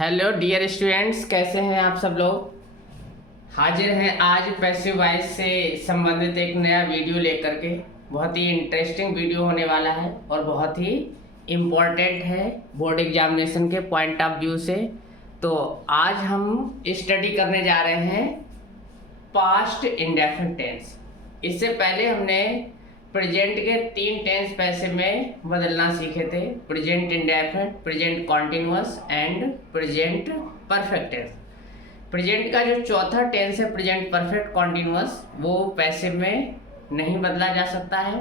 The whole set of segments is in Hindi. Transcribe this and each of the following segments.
हेलो डियर स्टूडेंट्स, कैसे हैं आप सब लोग। हाजिर हैं आज पैसिव वॉइस से संबंधित एक नया वीडियो लेकर के। बहुत ही इंटरेस्टिंग वीडियो होने वाला है और बहुत ही इम्पोर्टेंट है बोर्ड एग्जामिनेशन के पॉइंट ऑफ व्यू से। तो आज हम स्टडी करने जा रहे हैं पास्ट इंडेफिनिट टेंस। इससे पहले हमने प्रेजेंट के 3 टेंस पैसे में बदलना सीखे थे, present indefinite, present continuous and present perfect tense. Present का जो चौथा टेंस है प्रेजेंट परफेक्ट कॉन्टिन्यूअस, वो पैसे में नहीं बदला जा सकता है।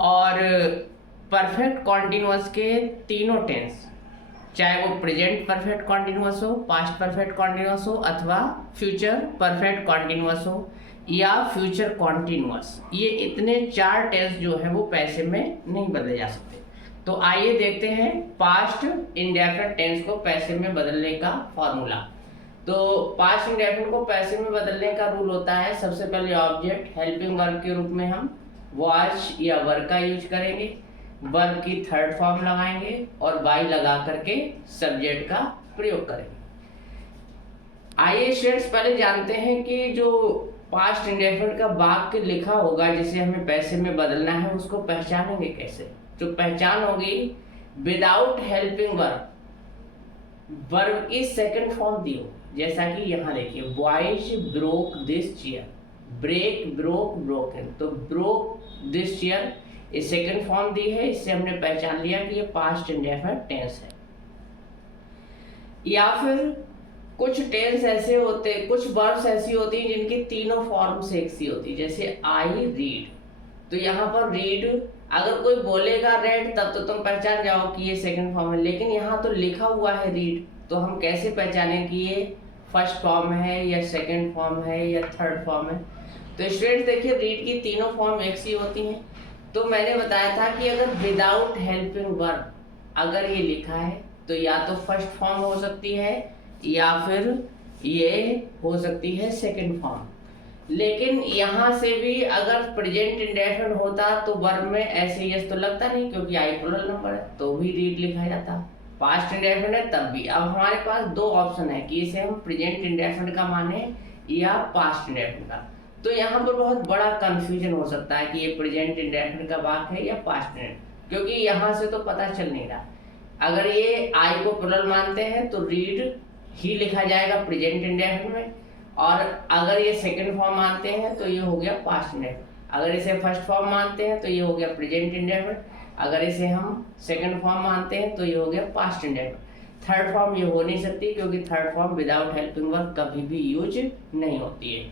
और परफेक्ट कॉन्टिन्यूअस के तीनों टेंस, चाहे वो प्रेजेंट परफेक्ट कॉन्टिन्यूअस हो, पास्ट परफेक्ट कॉन्टिन्यूअस हो अथवा फ्यूचर परफेक्ट कॉन्टिन्यूअस हो या फ्यूचर कॉन्टिन्यूअस, ये इतने 4 टेंस जो है वो पैसे में नहीं बदले जा सकते। तो आइए देखते हैं पास्ट इंडेफिनिट टेंस को पैसे में बदलने का फॉर्मूला। तो पास्ट इंडेफिनिट को पैसे में बदलने का रूल होता है, सबसे पहले ऑब्जेक्ट हेल्पिंग वर्ब के रूप में हम वॉच या वर्क का यूज करेंगे, वर्ब की थर्ड फॉर्म लगाएंगे और बाई लगा करके सब्जेक्ट का प्रयोग करेंगे। आइए स्टूडेंट्स पहले जानते हैं कि जो पास्ट इंडेफिनिट का वाक्य लिखा होगा जिसे हमें पैसे में बदलना है उसको पहचानेंगे कैसे। जो पहचान होगी, विदाउट हेल्पिंग वर्ब, वर्ब की सेकंड फॉर्म दी हो, जैसा कि यहाँ देखिए boys broke this chair, break broke broken, तो ब्रोक दिस चेयर ये सेकंड फॉर्म दी है, इससे हमने पहचान लिया कि ये पास्ट इंडेफिनिट टेंस है। या फिर कुछ टेंस ऐसे होते, कुछ वर्ब्स ऐसी होती हैं जिनकी तीनों फॉर्म्स एक सी होती है, जैसे आई रीड, तो यहाँ पर रीड अगर कोई बोलेगा रेड तब तो तुम पहचान जाओ कि ये सेकंड फॉर्म है, लेकिन यहाँ तो लिखा हुआ है रीड, तो हम कैसे पहचानें कि ये फर्स्ट फॉर्म है या सेकंड फॉर्म है या थर्ड फॉर्म है। तो स्टूडेंट्स देखिए रीड की तीनों फॉर्म एक सी होती हैं। तो मैंने बताया था कि अगर विदाउट हेल्पिंग वर्ब अगर ये लिखा है तो या तो फर्स्ट फॉर्म हो सकती है या फिर ये हो सकती है सेकंड फॉर्म। लेकिन यहाँ से भी अगर प्रेजेंट इंडेफिनिट होता तो वर्ब में ऐसे यस तो लगता नहीं, क्योंकि आई प्लूरल नंबर है तो भी रीड लिखा जाता। पास्ट इंडेफिनिट है तब भी। अब हमारे पास 2 ऑप्शन है कि इसे हम प्रेजेंट इंडेफिनिट का माने या पास्ट इंडेफिनिट का। तो यहाँ पर बहुत बड़ा कंफ्यूजन हो सकता है कि ये प्रेजेंट इंडेफिनिट का वाक्य है या पास्ट इंडेफिनिट, क्योंकि यहाँ से तो पता चल नहीं रहा। अगर ये आई को प्लूरल मानते हैं तो रीड ही लिखा जाएगा प्रेजेंट इंडेफिनिट में, और अगर ये सेकंड फॉर्म मानते हैं तो ये हो गया पास्ट इंडेफिनिट, अगर इसे फर्स्ट फॉर्म मानते हैं तो ये हो गया प्रेजेंट इंडेफिनिट, अगर इसे हम सेकंड फॉर्म मानते हैं तो ये हो गया पास्ट इंडेफिनिट। थर्ड फॉर्म ये हो नहीं सकती, क्योंकि third form without helping verb कभी भी यूज नहीं होती है।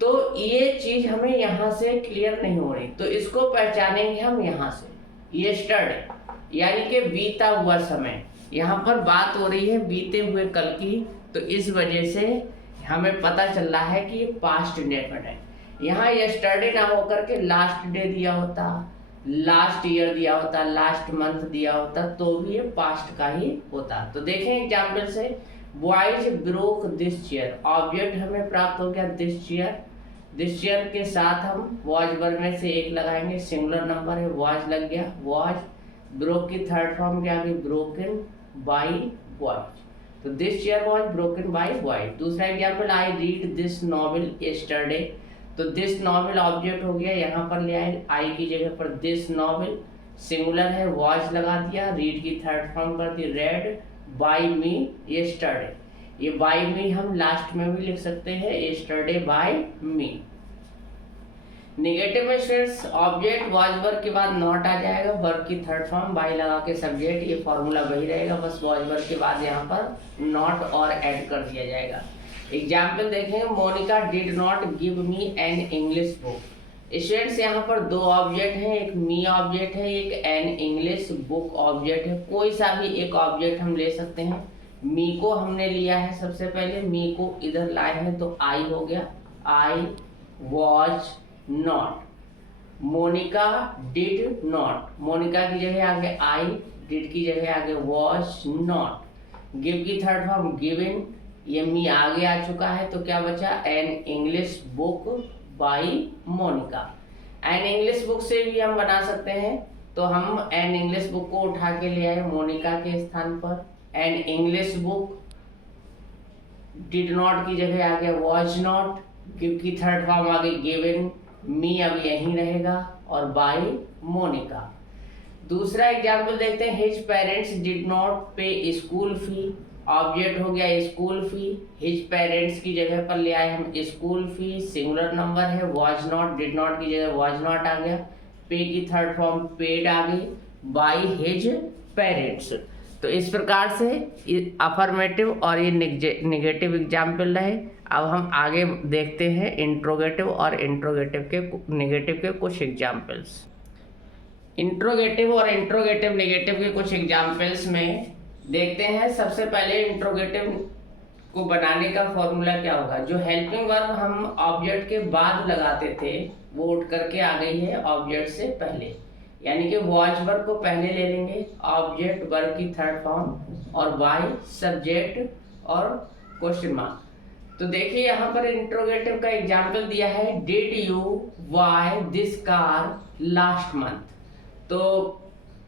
तो ये चीज हमें यहाँ से क्लियर नहीं हो रही, तो इसको पहचानेंगे हम यहाँ से। यस्टरडे यानी कि बीता हुआ समय, यहाँ पर बात हो रही है बीते हुए कल की, तो इस वजह से हमें पता चल रहा है कि ये पास्ट इंडेफिनिट है। यहाँ यस्टरडे ना होकर के लास्ट डे दिया होता, लास्ट ईयर दिया होता, लास्ट मंथ दिया होता, तो भी ये पास्ट का ही होता। तो देखें एग्जाम्पल से, boys broke this chair, object हमें प्राप्त हो गया दिस चेयर। दिस चेयर के साथ हम वॉज वर्ब में से एक लगाएंगे, सिंगुलर नंबर है, वॉज लग गया, वॉज। ब्रोक की थर्ड फॉर्म क्या आ गई, ब्रोकन बाई बॉयज, तो this chair was broken by boys. दूसरा example, I read this novel yesterday, तो दिस नॉवेल ऑब्जेक्ट हो गया, यहाँ पर ले आए आई की जगह पर दिस नॉवेल, सिंगुलर है, वॉज लगा दिया, रीड की थर्ड फॉर्म कर दी रेड बाई मी यस्टरडे। ये बाई मी हम लास्ट में भी लिख सकते हैं, यस्टरडे बाई मी। नेगेटिव में स्टूडेंट्स ऑब्जेक्ट वॉज वर्ब के बाद नॉट आ जाएगा, वर्ब की थर्ड फॉर्म बाई लगा के सब्जेक्ट, ये फॉर्मूला वही रहेगा, बस वॉज वर्ब के बाद यहाँ पर नॉट और ऐड कर दिया जाएगा। एग्जाम्पल देखें, Monica did not give me an English book. Students यहाँ पर 2 ऑब्जेक्ट हैं, एक मी ऑब्जेक्ट है, एक एन इंग्लिश बुक ऑब्जेक्ट है। कोई सा भी एक ऑब्जेक्ट हम ले सकते हैं। मी को हमने लिया है, सबसे पहले मी को इधर लाए हैं तो आई हो गया, I was not. Monica did not, Monica की जगह आगे आई, डिड की जगह आगे वॉज नॉट। गिव की थर्ड फॉर्म गिवन, ये मी आगे आ चुका है तो क्या बचा, an English book by Monica. An English book से भी हम बना सकते हैं, तो हम एन इंग्लिश बुक को उठा के ले आए मोनिका के स्थान पर, N English book did not की जगह आ गया वॉज नॉट, क्योंकि थर्ड फॉर्म आ गई गिवन, मी अब यहीं रहेगा, और बाय मोनिका। दूसरा एग्जाम्पल देखते हैं, हिज पेरेंट्स डिड नॉट पे स्कूल फी, ऑब्जेक्ट हो गया स्कूल फी, हिज पेरेंट्स की जगह पर ले आए हम स्कूल फी, सिंगुलर नंबर है, वाज नॉट, डिड नॉट की जगह वाज नॉट आ गया, पे की थर्ड फॉर्म पेड आ गई, बाय हिज पेरेंट्स। तो इस प्रकार से अफर्मेटिव और ये निगेटिव एग्जाम्पल रहे। अब हम आगे देखते हैं इंट्रोगेटिव और इंट्रोगेटिव के निगेटिव के कुछ एग्जाम्पल्स। इंट्रोगेटिव और इंट्रोगेटिव नेगेटिव के कुछ एग्जाम्पल्स में देखते हैं। सबसे पहले इंट्रोगेटिव को बनाने का फॉर्मूला क्या होगा। जो हेल्पिंग वर्ब हम ऑब्जेक्ट के बाद लगाते थे वो उठ करके आ गई है ऑब्जेक्ट से पहले, यानी कि वॉज वर्ब को पहले ले लेंगे, ऑब्जेक्ट वर्ब की थर्ड फॉर्म और वाई सब्जेक्ट और क्वेश्चन मार्क। तो देखिए यहाँ पर इंट्रोगेटिव का एग्जाम्पल दिया है, did you buy this car last month. तो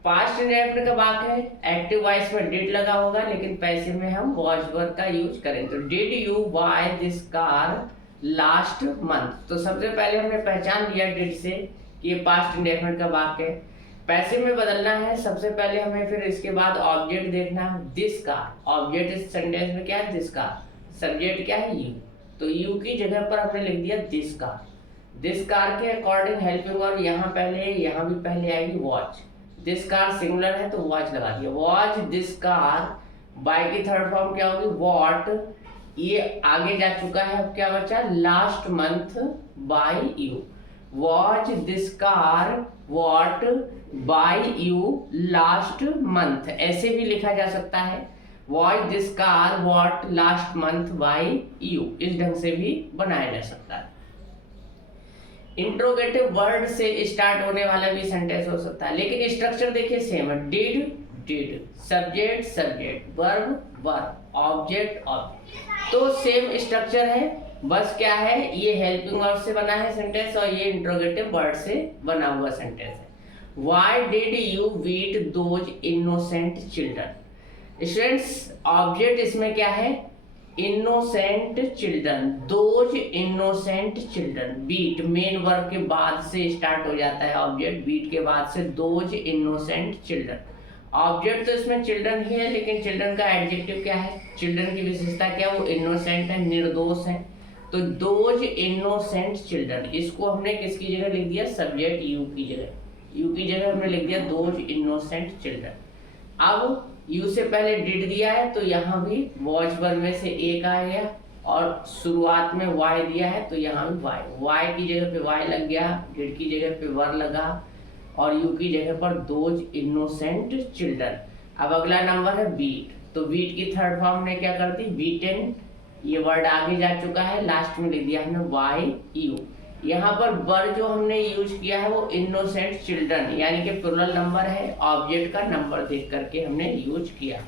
पास्ट इंडेफिनिट का वाक्य है, एक्टिव वॉइस में डिड लगा होगा, लेकिन पैसिव में हम वॉज वर्ब का यूज करें। तो did you buy this car last month. तो सबसे पहले हमने पहचान लिया डिड से कि ये पास्ट इंडेफिनिट का वाक्य है। पैसिव में बदलना है, सबसे पहले हमें फिर इसके बाद ऑब्जेक्ट देखना है, दिस कार। ऑब्जेक्ट इस सेंटेंस में क्या है, दिस कार। सब्जेक्ट क्या है, यू। तो यू की जगह पर हमने लिख दिया दिस कार। दिस कार के अकॉर्डिंग हेल्पिंग वर्ब यहाँ पहले, यहाँ भी पहले आएगी वॉच। दिस कार सिंगुलर है तो वॉच लगा दिया, वॉच दिस कार। बाय की थर्ड फॉर्म क्या होगी, वॉट। ये आगे जा चुका है, अब क्या बचा, last month by you. Was this car bought by you last month, ऐसे भी लिखा जा सकता है, was this car bought last month by you, इस ढंग से भी बनाया जा सकता है। इंट्रोगेटिव वर्ड से स्टार्ट होने वाला भी सेंटेंस हो सकता है, लेकिन स्ट्रक्चर देखिए सेम है, did did, subject subject, verb verb, object object. तो सेम स्ट्रक्चर है, बस क्या है, ये हेल्पिंग वर्ब से बना है सेंटेंस और ये इंट्रोगेटिव वर्ड से बना हुआ सेंटेंस है। Why did you beat those innocent children? Students object इसमें क्या है, innocent children, those innocent children. Beat main verb के बाद से स्टार्ट हो जाता है ऑब्जेक्ट, बीट के बाद से दोज इनोसेंट चिल्ड्रन। ऑब्जेक्ट तो इसमें चिल्ड्रन ही है, लेकिन चिल्ड्रन का एडजेक्टिव क्या है, चिल्ड्रन की विशेषता क्या, वो इनोसेंट है, निर्दोष है। तो दोज इनोसेंट चिल्ड्रन, इसको हमने किसकी जगह लिख दिया, सब्जेक्ट यू की जगह, यू की जगह हमने लिख दिया दोज इनोसेंट चिल्ड्रन। अब यू से पहले डिड दिया है तो यहाँ भी वॉच वर्ब में से एक आ गया, और शुरुआत में वाई दिया है तो यहाँ भी वाई, वाई की जगह पे वाई लग गया, डिड की जगह पे वर लगा, और यू की जगह पर दोज इनोसेंट चिल्ड्रन। अब अगला नंबर है बीट, तो बीट की थर्ड फॉर्म ने क्या कर दी, बीटेन। ये वर्ड आगे जा चुका है, लास्ट में लिख दिया हमने वाई यू। यहाँ पर वर्ड जो हमने यूज किया है वो इनोसेंट चिल्ड्रन, यानी कि प्लुरल नंबर है, ऑब्जेक्ट का नंबर देख करके हमने यूज किया।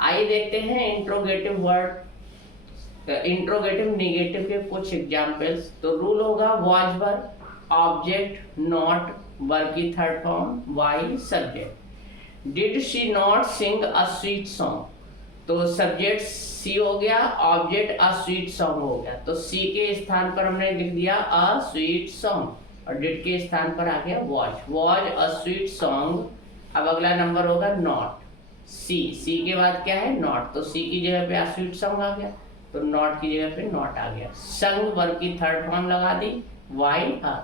आइए देखते हैं इंट्रोगेटिव वर्ड, इंट्रोगेटिव नेगेटिव के कुछ एग्जांपल्स। तो रूल होगा was verb, object not, verb की third form by subject. Did she not sing a sweet song, तो सब्जेक्ट सी हो गया, ऑब्जेक्ट अ स्वीट सॉन्ग हो गया, तो सी के स्थान पर हमने लिख दिया अ स्वीट सॉन्ग, और डिड के स्थान पर आ गया वॉज अ स्वीट सॉन्ग। अब अगला नंबर होगा नॉट, सी, सी के बाद क्या है नॉट, तो सी की जगह पे अ स्वीट सॉन्ग आ गया, तो नॉट की जगह पे नॉट आ गया। संग वर्ब की थर्ड फॉर्म लगा दी by her,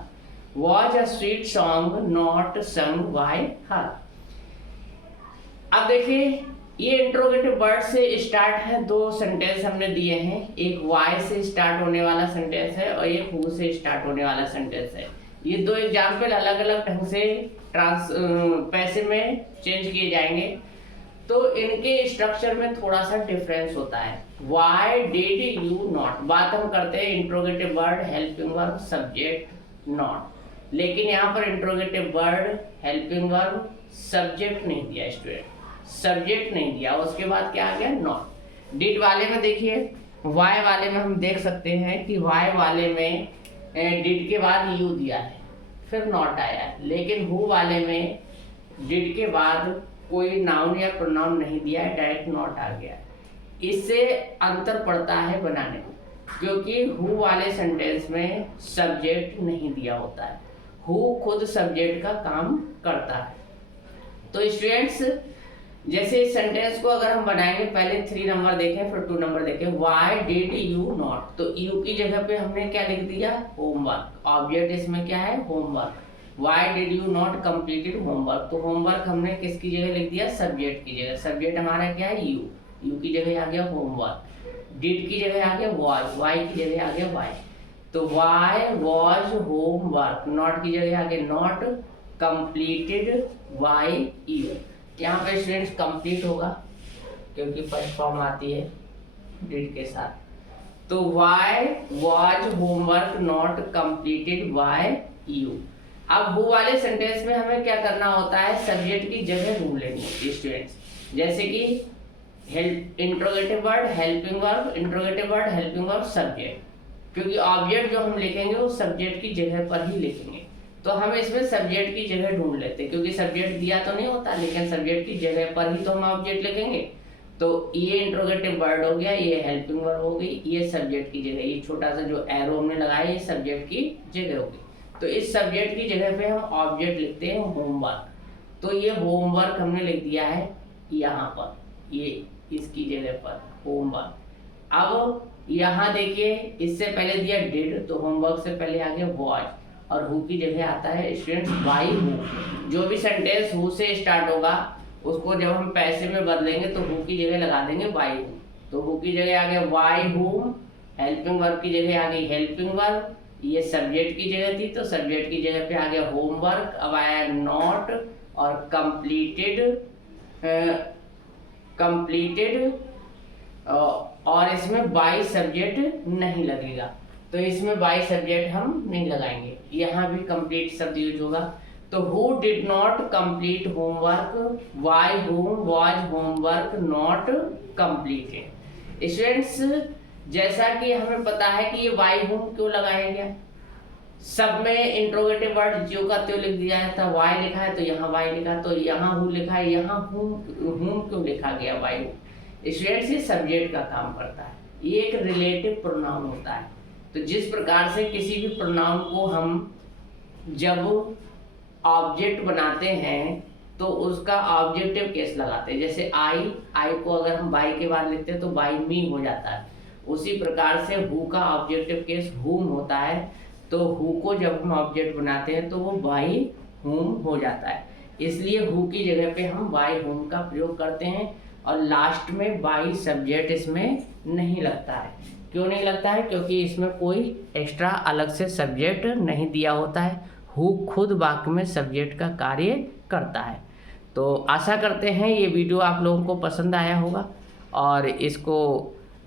was a sweet song not sung by her. अब देखिए ये इंट्रोगेटिव वर्ड से स्टार्ट है, दो सेंटेंस हमने दिए हैं, एक वाई से स्टार्ट होने वाला सेंटेंस है और एक हु से स्टार्ट होने वाला सेंटेंस है। ये दो एग्जाम्पल अलग अलग ढंग से पैसे में चेंज किए जाएंगे, तो इनके स्ट्रक्चर में थोड़ा सा डिफरेंस होता है। वाई डिड यू नॉट, बात हम करते हैं interrogative word, helping verb, subject not, लेकिन यहाँ पर interrogative word, helping verb, subject नहीं दिया स्टूडेंट, सब्जेक्ट नहीं दिया, उसके बाद क्या आ गया नॉट। डिड वाले में देखिए, वाई वाले में हम देख सकते हैं कि वाई वाले में डिड के बाद यू दिया है, फिर नॉट आया है, लेकिन हु वाले में डिड के बाद कोई नाउन या प्रोनाउन नहीं दिया है, डायरेक्ट नॉट आ गया है। इससे अंतर पड़ता है बनाने में, क्योंकि हु वाले सेंटेंस में सब्जेक्ट नहीं दिया होता है, हु खुद सब्जेक्ट का काम करता है। तो स्टूडेंट्स, जैसे इस सेंटेंस को अगर हम बनाएंगे, पहले 3 नंबर देखें फिर 2 नंबर देखें। वाई डिड यू नॉट, तो यू की जगह पे हमने क्या लिख दिया, होमवर्क। ऑब्जेक्ट इसमें क्या है, homework. Why did you not completed homework, तो होमवर्क हमने किसकी जगह लिख दिया, सब्जेक्ट की जगह। सब्जेक्ट हमारा क्या है, यू, यू की जगह आ गया होमवर्क। डिड की जगह आ गया वॉज, वाई की जगह आ गया वाई। तो वाई वॉज होमवर्क, नॉट की जगह आ गया नॉट कंप्लीटेड वाई यू। यहाँ पे स्टूडेंट्स कंप्लीट होगा क्योंकि फर्स्ट फॉर्म आती है डिड के साथ। तो why was homework not completed by you. अब वो वाले सेंटेंस में हमें क्या करना होता है, सब्जेक्ट की जगह ढूंढ लेनी होती है स्टूडेंट्स। जैसे कि help, interrogative word, helping verb, interrogative word, helping verb, subject. क्योंकि ऑब्जेक्ट जो हम लिखेंगे वो सब्जेक्ट की जगह पर ही लिखेंगे, तो हम इसमें सब्जेक्ट की जगह ढूंढ लेते हैं, क्योंकि सब्जेक्ट दिया तो नहीं होता, लेकिन सब्जेक्ट की जगह पर ही तो हम ऑब्जेक्ट लिखेंगे। तो ये इंट्रोगेटिव वर्ड हो गया, ये हेल्पिंग वर्ब हो गई, ये सब्जेक्ट की जगह, ये छोटा सा जो एरो हमने लगाया ये सब्जेक्ट की जगह होगी। तो इस सब्जेक्ट की जगह पे हम ऑब्जेक्ट लिखते हैं होमवर्क। तो ये होमवर्क हमने लिख दिया है यहाँ पर, ये इसकी जगह पर होमवर्क। अब यहाँ देखिए, इससे पहले दिया डिड, तो होमवर्क से पहले आ गया वॉच, और हु की जगह आता है स्टूडेंट्स बाई हु। जो भी सेंटेंस हु से स्टार्ट होगा उसको जब हम पैसे में बदलेंगे तो हु की जगह लगा देंगे बाई हु। तो हु की जगह आ गया बाई हुम, हेल्पिंग वर्ब की जगह आ गई हेल्पिंग वर्ब, ये सब्जेक्ट की जगह थी तो सब्जेक्ट की जगह पे आ गया होमवर्क। अब आया नॉट और कंप्लीटेड, और इसमें बाई सब्जेक्ट नहीं लगेगा, तो इसमें बाई सब्जेक्ट हम नहीं लगाएंगे। यहाँ भी कंप्लीट शब्द यूज होगा। तो who did not complete homework, by whom was homework not completed. Students, जैसा कि हमें पता है कि ये वाई हुम क्यों लगाया गया, सब में इंट्रोगेटिव वर्ड जो का त्यों लिख दिया था, वाई लिखा है तो यहाँ वाई लिखा, तो यहाँ हु लिखा है, यहाँ हुम क्यों लिखा गया वाई हुम। स्टूडेंट्स, ये सब्जेक्ट का काम करता है, ये एक रिलेटिव प्रोनाउन होता है। तो जिस प्रकार से किसी भी प्रोनाउन को हम जब ऑब्जेक्ट बनाते हैं तो उसका ऑब्जेक्टिव केस लगाते हैं, जैसे आई, आई को अगर हम बाई के बाद लिखते हैं तो बाई मी हो जाता है। उसी प्रकार से हु का ऑब्जेक्टिव केस हुम होता है, तो हु को जब हम ऑब्जेक्ट बनाते हैं तो वो बाई हुम हो जाता है। इसलिए हु की जगह पे हम बाई हुम का प्रयोग करते हैं, और लास्ट में बाई सब्जेक्ट इसमें नहीं लगता है। क्यों नहीं लगता है, क्योंकि इसमें कोई एक्स्ट्रा अलग से सब्जेक्ट नहीं दिया होता है, हु खुद वाक्य में सब्जेक्ट का कार्य करता है। तो आशा करते हैं ये वीडियो आप लोगों को पसंद आया होगा, और इसको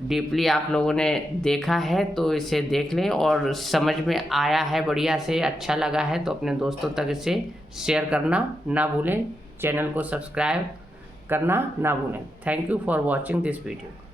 डीपली आप लोगों ने देखा है तो इसे देख लें, और समझ में आया है बढ़िया से, अच्छा लगा है तो अपने दोस्तों तक इसे शेयर करना ना भूलें, चैनल को सब्सक्राइब करना ना भूलें। Thank you for watching this video.